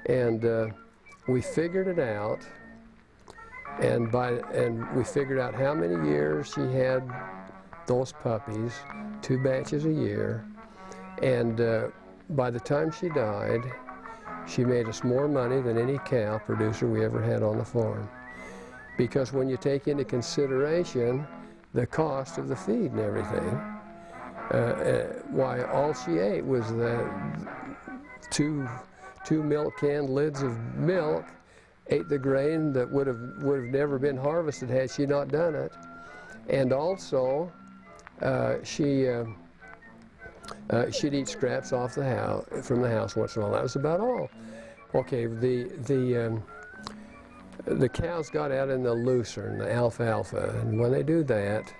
And we figured it out, and we figured out how many years she had those puppies, 2 batches a year. And by the time she died, she made us more money than any cow producer we ever had on the farm. Because when you take into consideration the cost of the feed and everything, why all she ate was the two milk can lids of milk, ate the grain that would have never been harvested had she not done it, and also she'd eat scraps off the house from the house once in a while. That was about all. Okay, the cows got out in the lucerne, the alfalfa, and when they do that,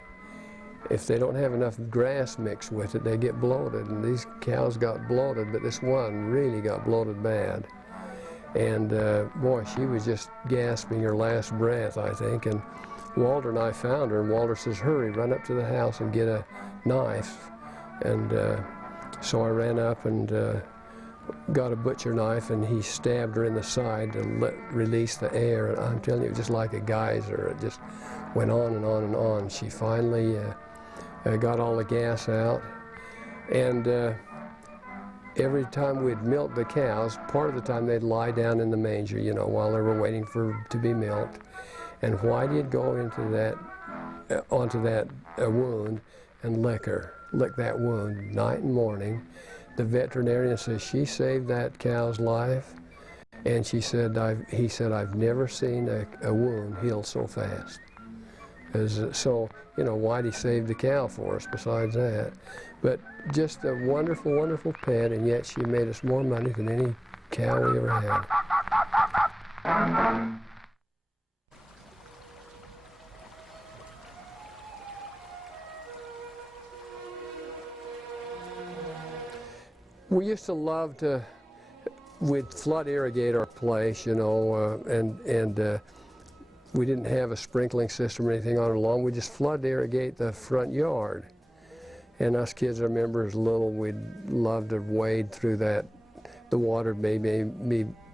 if they don't have enough grass mixed with it, they get bloated, and these cows got bloated, but this one really got bloated bad. And boy, she was just gasping her last breath, I think, and Walter and I found her, and Walter says, "Hurry, run up to the house and get a knife." And so I ran up and got a butcher knife, and he stabbed her in the side to release the air. And I'm telling you, it was just like a geyser. It just went on and on and on. She finally got all the gas out. And every time we'd milk the cows, part of the time they'd lie down in the manger, you know, while they were waiting to be milked. And Whitey would go onto that wound and lick that wound night and morning. The veterinarian says she saved that cow's life, and he said, I've never seen a wound heal so fast. So, you know, Whitey saved the cow for us besides that. But just a wonderful, wonderful pet, and yet she made us more money than any cow we ever had. We used to love we'd flood irrigate our place, you know, and we didn't have a sprinkling system or anything on our lawn. We just flood irrigate the front yard. And us kids, I remember as little, we'd love to wade through that. The water may be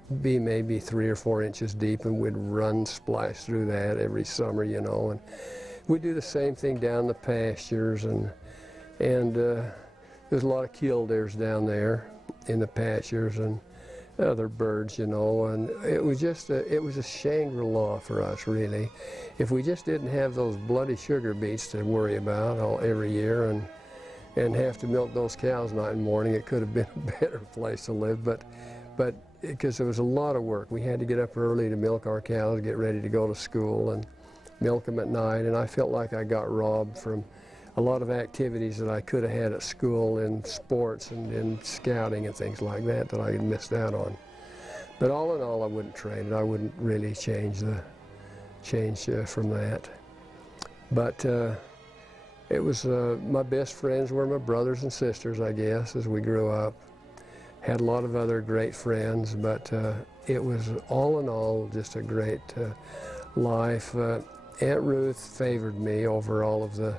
maybe 3 or 4 inches deep, and we'd run, splash through that every summer, you know. And we'd do the same thing down the pastures, and there's a lot of killdeers down there in the pastures and other birds, you know, and it was just it was a Shangri-La for us, really. If we just didn't have those bloody sugar beets to worry about every year and have to milk those cows night and morning, it could have been a better place to live, but because there was a lot of work. We had to get up early to milk our cows, get ready to go to school, and milk them at night, and I felt like I got robbed from a lot of activities that I could have had at school in sports and in scouting and things like that I had missed out on. But all in all, I wouldn't trade it. I wouldn't really change from that. But it was my best friends were my brothers and sisters, I guess, as we grew up. Had a lot of other great friends, but it was all in all just a great life. Aunt Ruth favored me over all of the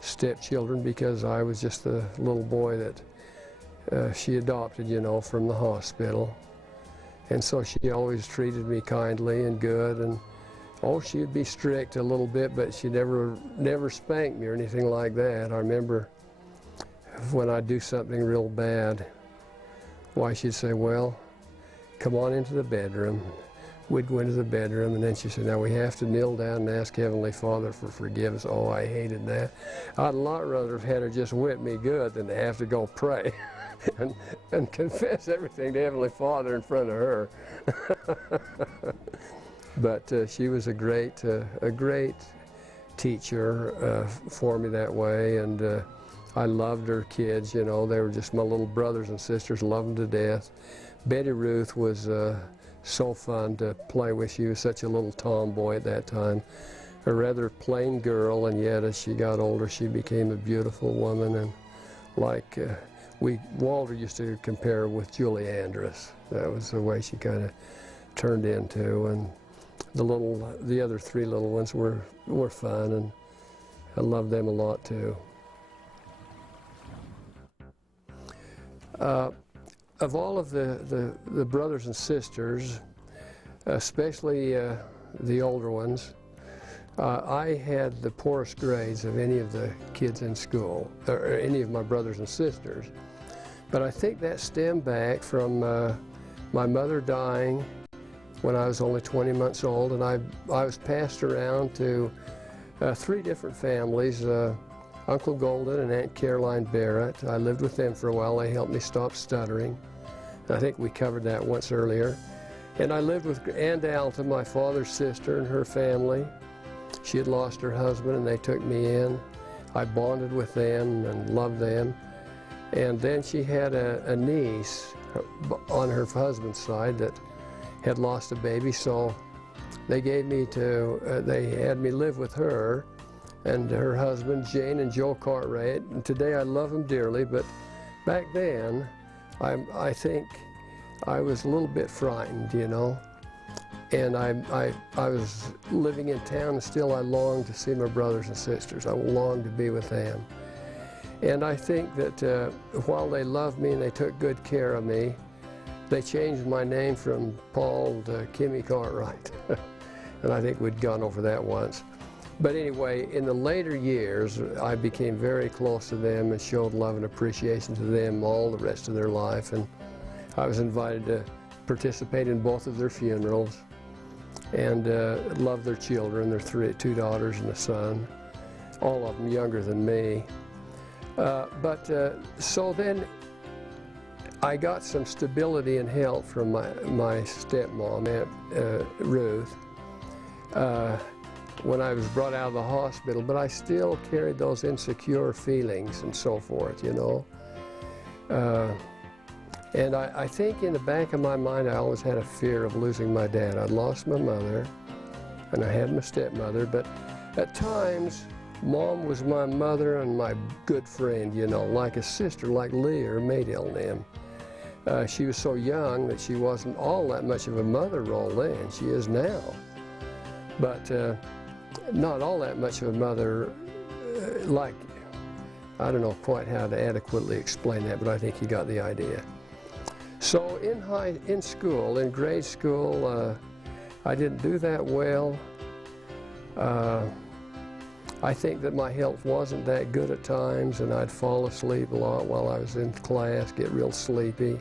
stepchildren because I was just the little boy that she adopted, you know, from the hospital. And so she always treated me kindly and good, and she'd be strict a little bit, but she never spanked me or anything like that. I remember when I'd do something real bad, why she'd say, "Well, come on into the bedroom." We'd go into the bedroom, and then she said, "Now we have to kneel down and ask Heavenly Father for forgiveness." Oh, I hated that. I'd a lot rather have had her just whip me good than to have to go pray and confess everything to Heavenly Father in front of her. But she was a great teacher for me that way, and I loved her kids. You know, they were just my little brothers and sisters, loved them to death. Betty Ruth was so fun to play with. She was such a little tomboy at that time, a rather plain girl, and yet as she got older she became a beautiful woman, and like Walter used to compare her with Julie Andress. That was the way she kind of turned into, and the other 3 little ones were fun, and I loved them a lot too. Of all of the brothers and sisters, especially the older ones, I had the poorest grades of any of the kids in school, or any of my brothers and sisters. But I think that stemmed back from my mother dying when I was only 20 months old, and I was passed around to 3 different families, Uncle Golden and Aunt Caroline Barrett. I lived with them for a while. They helped me stop stuttering. I think we covered that once earlier. And I lived with Aunt Alta, my father's sister, and her family. She had lost her husband, and they took me in. I bonded with them and loved them. And then she had a niece on her husband's side that had lost a baby, so they gave me to, they had me live with her and her husband, Jane and Joe Cartwright. And today I love them dearly, but back then, I think I was a little bit frightened, you know. And I was living in town, and still I longed to see my brothers and sisters. I longed to be with them. And I think that while they loved me and they took good care of me, they changed my name from Paul to Kimmy Cartwright. And I think we'd gone over that once. But anyway, in the later years, I became very close to them and showed love and appreciation to them all the rest of their life. And I was invited to participate in both of their funerals and loved their children, their 2 daughters and a son, all of them younger than me. So then I got some stability and help from my stepmom, Aunt Ruth, when I was brought out of the hospital, but I still carried those insecure feelings and so forth, you know. And I think in the back of my mind I always had a fear of losing my dad. I'd lost my mother, and I had my stepmother, but at times Mom was my mother and my good friend, you know, like a sister, like Lee, her maiden name. She was so young that she wasn't all that much of a mother role then. She is now. But not all that much of a mother, like, I don't know quite how to adequately explain that, but I think you got the idea. So in school, in grade school, I didn't do that well. I think that my health wasn't that good at times, and I'd fall asleep a lot while I was in class, get real sleepy,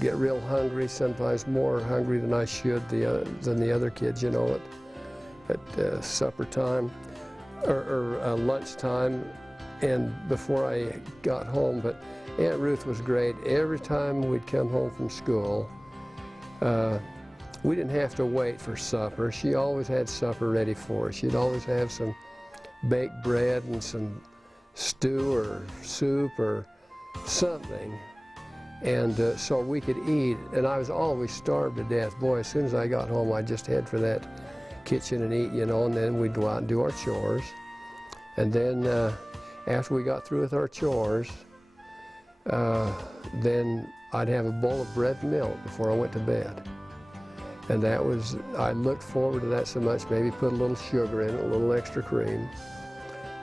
get real hungry, sometimes more hungry than I should than the other kids, you know, at supper time or lunch time and before I got home. But Aunt Ruth was great. Every time we'd come home from school, we didn't have to wait for supper. She always had supper ready for us. She'd always have some baked bread and some stew or soup or something. And so we could eat, and I was always starved to death. Boy, as soon as I got home, I'd just head for that kitchen and eat, you know, and then we'd go out and do our chores. And then after we got through with our chores, then I'd have a bowl of bread and milk before I went to bed. And that was, I looked forward to that so much, maybe put a little sugar in it, a little extra cream.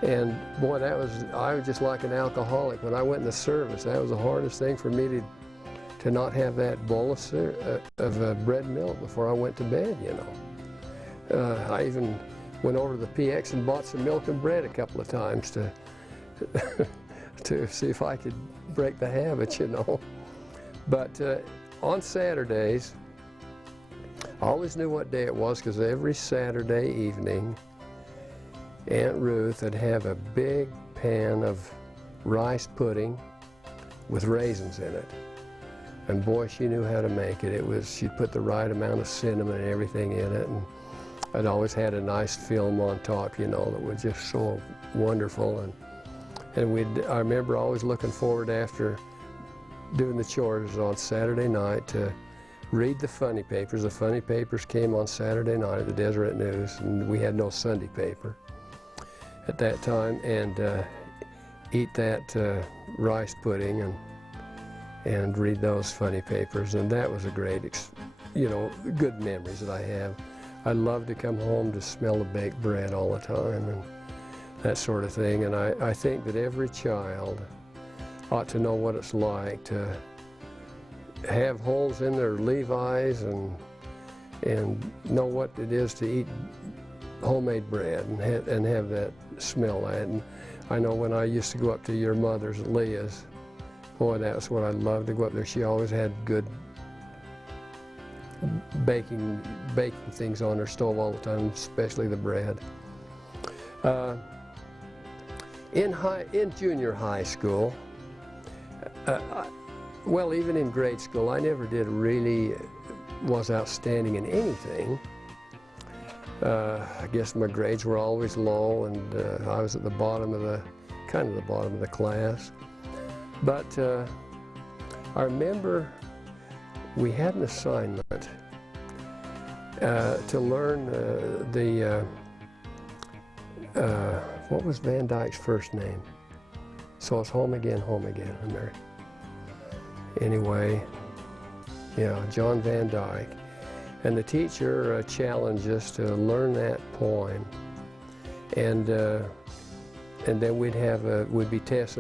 And boy, I was just like an alcoholic. When I went in the service, that was the hardest thing for me to not have that bowl of bread and milk before I went to bed, you know. I even went over to the PX and bought some milk and bread a couple of times to see if I could break the habit, you know. But on Saturdays, I always knew what day it was, because every Saturday evening, Aunt Ruth would have a big pan of rice pudding with raisins in it. And boy, she knew how to make it. She'd put the right amount of cinnamon and everything in it. And it always had a nice film on top, you know, that was just so wonderful. And I remember always looking forward after doing the chores on Saturday night to read the funny papers. The funny papers came on Saturday night at the Deseret News, and we had no Sunday paper at that time, and eat that rice pudding and read those funny papers. And that was a great you know, good memories that I have. I love to come home to smell the baked bread all the time and that sort of thing. And I think that every child ought to know what it's like to have holes in their levis and know what it is to eat homemade bread and have that smell that. And I know when I used to go up to your mother's, Leah's, boy, that's what I loved to go up there. She always had good baking things on her stove all the time, especially the bread. In junior high school, well, even in grade school, I never did really was outstanding in anything. I guess my grades were always low, and I was at the bottom of kind of the bottom of the class. But I remember we had an assignment to learn what was Van Dyke's first name? So it's home again, Mary. Anyway, yeah, John Van Dyke. And the teacher challenged us to learn that poem, and then we'd be tested